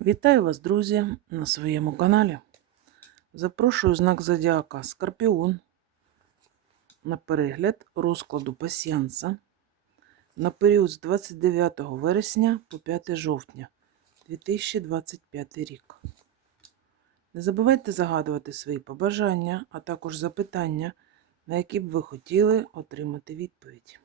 Вітаю вас, друзі, на своєму каналі. Запрошую знак Зодіака Скорпіон на перегляд розкладу пасіянса на період з 29 вересня по 5 жовтня 2025 рік. Не забувайте загадувати свої побажання, а також запитання, на які б ви хотіли отримати відповідь.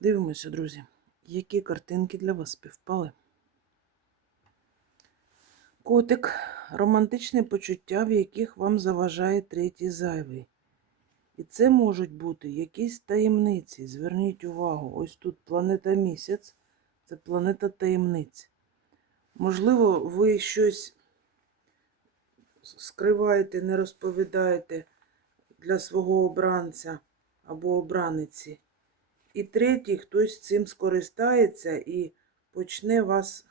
Дивимося, друзі, які картинки для вас співпали. Котик, романтичне почуття, в яких вам заважає третій зайвий. І це можуть бути якісь таємниці. Зверніть увагу, ось тут планета місяць, це планета таємниць. Можливо, ви щось скриваєте, не розповідаєте для свого обранця або обраниці. І третій, хтось цим скористається і почне вас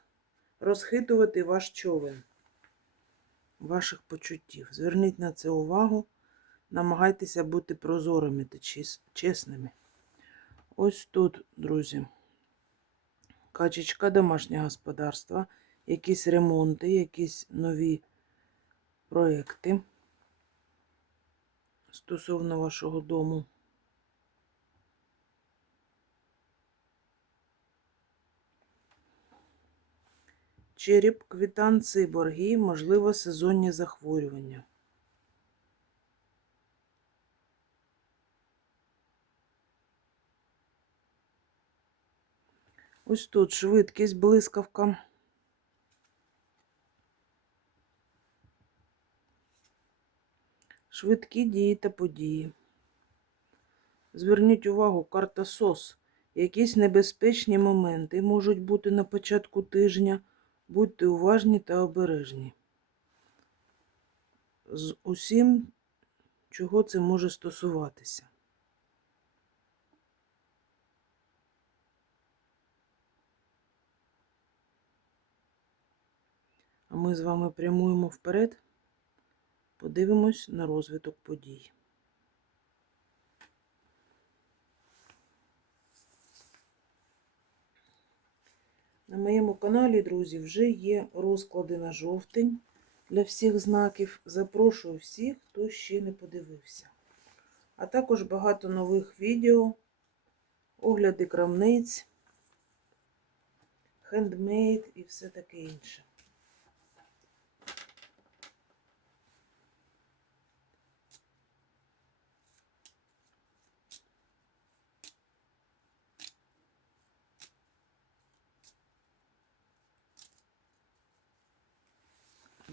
розхитувати ваш човен, ваших почуттів. Зверніть на це увагу, намагайтеся бути прозорими та чесними. Ось тут, друзі, качечка домашнього господарства, якісь ремонти, якісь нові проекти стосовно вашого дому. Череп, квитанції, борги, можливо, сезонні захворювання. Ось тут швидкість, блискавка. Швидкі дії та події. Зверніть увагу, карта СОС. Якісь небезпечні моменти можуть бути на початку тижня. Будьте уважні та обережні. З усім, чого це може стосуватися. А ми з вами прямуємо вперед, подивимось на розвиток подій. На моєму каналі, друзі, вже є розклади на жовтень для всіх знаків. Запрошую всіх, хто ще не подивився. А також багато нових відео, огляди крамниць, хендмейд і все таке інше.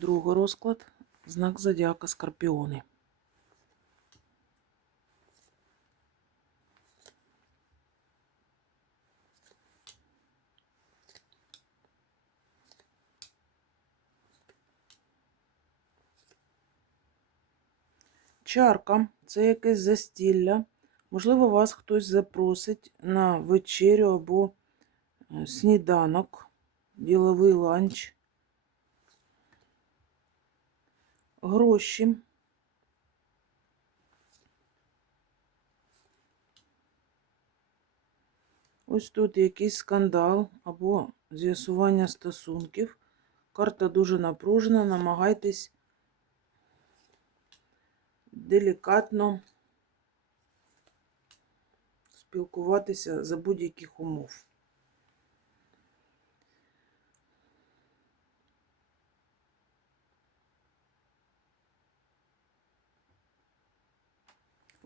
Другий розклад знак зодіака Скорпіони. Чарка це якесь застілля. Можливо, вас хтось запросить на вечерю або е, сніданок, діловий ланч. Гроші. Ось тут якийсь скандал або з'ясування стосунків. Карта дуже напружена, намагайтесь делікатно спілкуватися за будь-яких умов.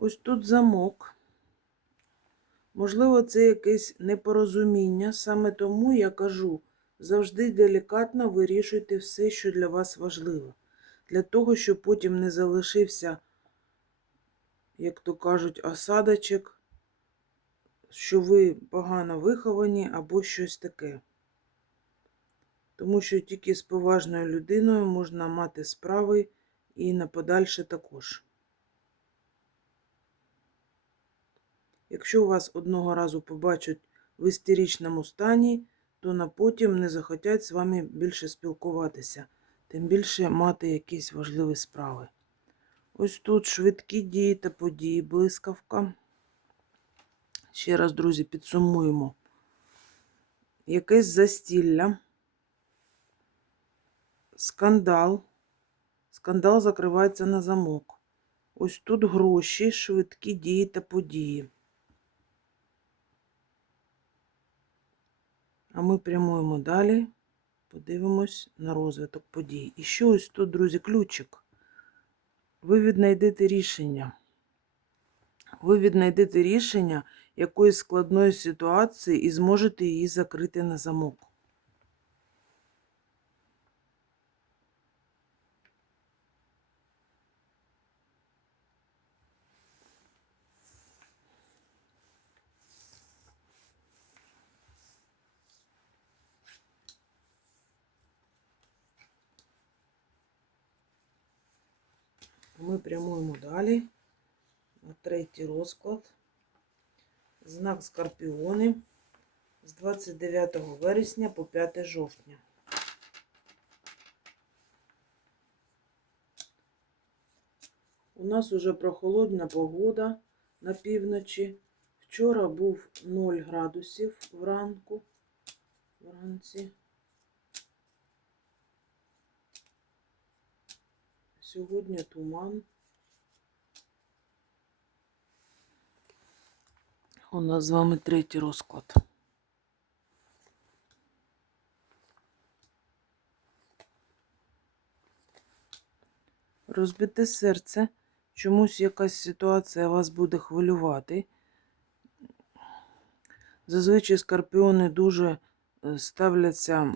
Ось тут замок. Можливо, це якесь непорозуміння. Саме тому я кажу, завжди делікатно вирішуйте все, що для вас важливо. Для того, щоб потім не залишився, як то кажуть, осадочок, що ви погано виховані або щось таке. Тому що тільки з поважною людиною можна мати справи і на подальше також. Якщо вас одного разу побачать в істеричному стані, то на потім не захотять з вами більше спілкуватися, тим більше мати якісь важливі справи. Ось тут швидкі дії та події, блискавка. Ще раз, друзі, підсумуємо. Якесь застілля, скандал. Скандал закривається на замок. Ось тут гроші, швидкі дії та події. А ми прямуємо далі, подивимось на розвиток подій. І що ось тут, друзі, ключик. Ви віднайдете рішення. Ви віднайдете рішення якоїсь складної ситуації і зможете її закрити на замок. Ми прямуємо далі на третій розклад. Знак Скорпіони з 29 вересня по 5 жовтня. У нас уже прохолодна погода на півночі. Вчора був 0 градусів вранку. Вранці. Сьогодні туман. У нас з вами третій розклад. Розбите серце. Чомусь якась ситуація вас буде хвилювати. Зазвичай скорпіони дуже е, ставляться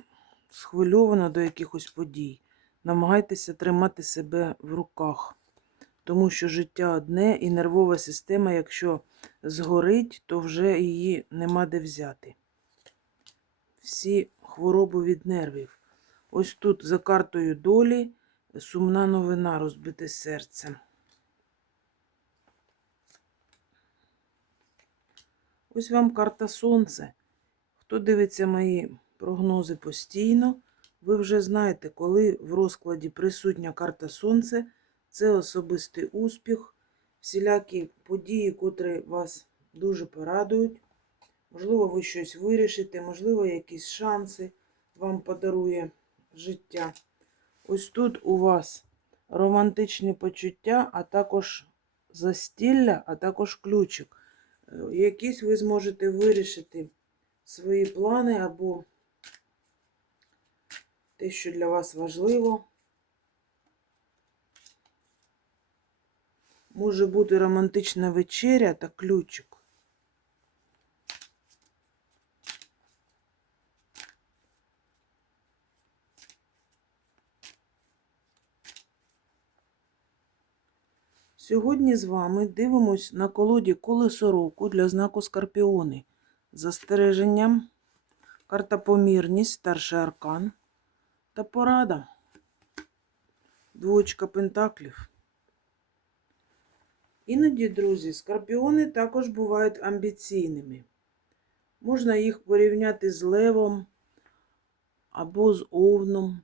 схвильовано до якихось подій. Намагайтеся тримати себе в руках, тому що життя одне і нервова система, якщо згорить, то вже її нема де взяти. Всі хвороби від нервів. Ось тут за картою долі сумна новина розбите серце. Ось вам карта Сонце. Хто дивиться мої прогнози постійно, ви вже знаєте, коли в розкладі присутня карта Сонце, це особистий успіх, всілякі події, котрі вас дуже порадують. Можливо, ви щось вирішите, можливо, якісь шанси вам подарує життя. Ось тут у вас романтичні почуття, а також застілля, а також ключик. Е, Якісь ви зможете вирішити свої плани або те, що для вас важливо. Може бути романтична вечеря та ключик. Сьогодні з вами дивимось на колоді колесо року для знаку Скорпіони. Застереженням, карта помірність, старший аркан та порада. Двоєчка пентаклів. Іноді, друзі, скорпіони також бувають амбіційними. Можна їх порівняти з левом або з овном.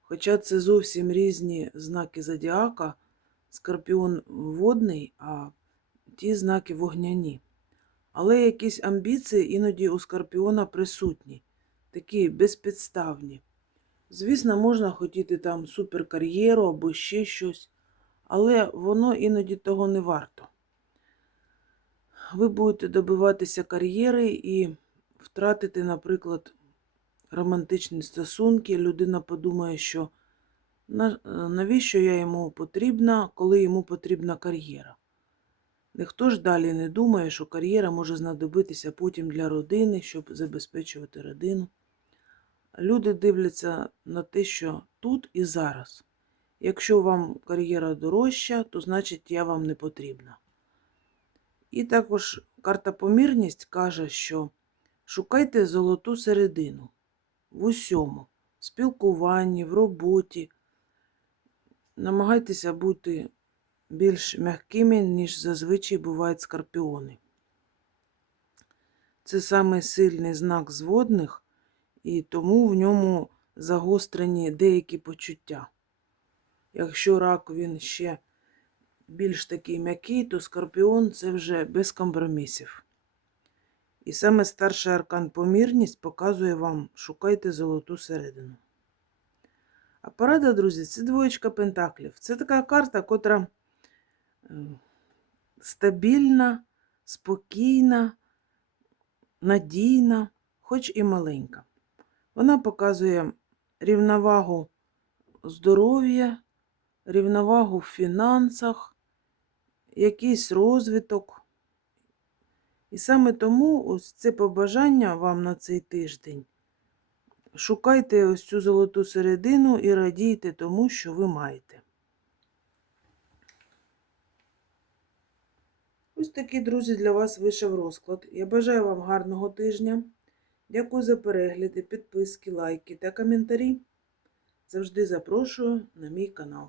Хоча це зовсім різні знаки зодіака. Скорпіон водний, а ті знаки вогняні. Але якісь амбіції іноді у скорпіона присутні, такі безпідставні. Звісно, можна хотіти там суперкар'єру або ще щось, але воно іноді того не варто. Ви будете добиватися кар'єри і втратити, наприклад, романтичні стосунки. Людина подумає, що навіщо я йому потрібна, коли йому потрібна кар'єра. Ніхто ж далі не думає, що кар'єра може знадобитися потім для родини, щоб забезпечувати родину. Люди дивляться на те, що тут і зараз. Якщо вам кар'єра дорожча, то значить я вам не потрібна. І також карта помірність каже, що шукайте золоту середину в усьому, в спілкуванні, в роботі. Намагайтеся бути більш м'якими, ніж зазвичай бувають скорпіони. Це самий сильний знак зводних, і тому в ньому загострені деякі почуття. Якщо рак він ще більш такий м'який, то скорпіон це вже без компромісів. І саме старший аркан помірність показує вам, шукайте золоту середину. А порада, друзі, це двоєчка пентаклів. Це така карта, котра е, стабільна, спокійна, надійна, хоч і маленька. Вона показує рівновагу здоров'я, рівновагу в фінансах, якийсь розвиток. І саме тому ось це побажання вам на цей тиждень. Шукайте ось цю золоту середину і радійте тому, що ви маєте. Ось такий, друзі, для вас вийшов розклад. Я бажаю вам гарного тижня. Дякую за перегляди, підписки, лайки та коментарі. Завжди запрошую на мій канал.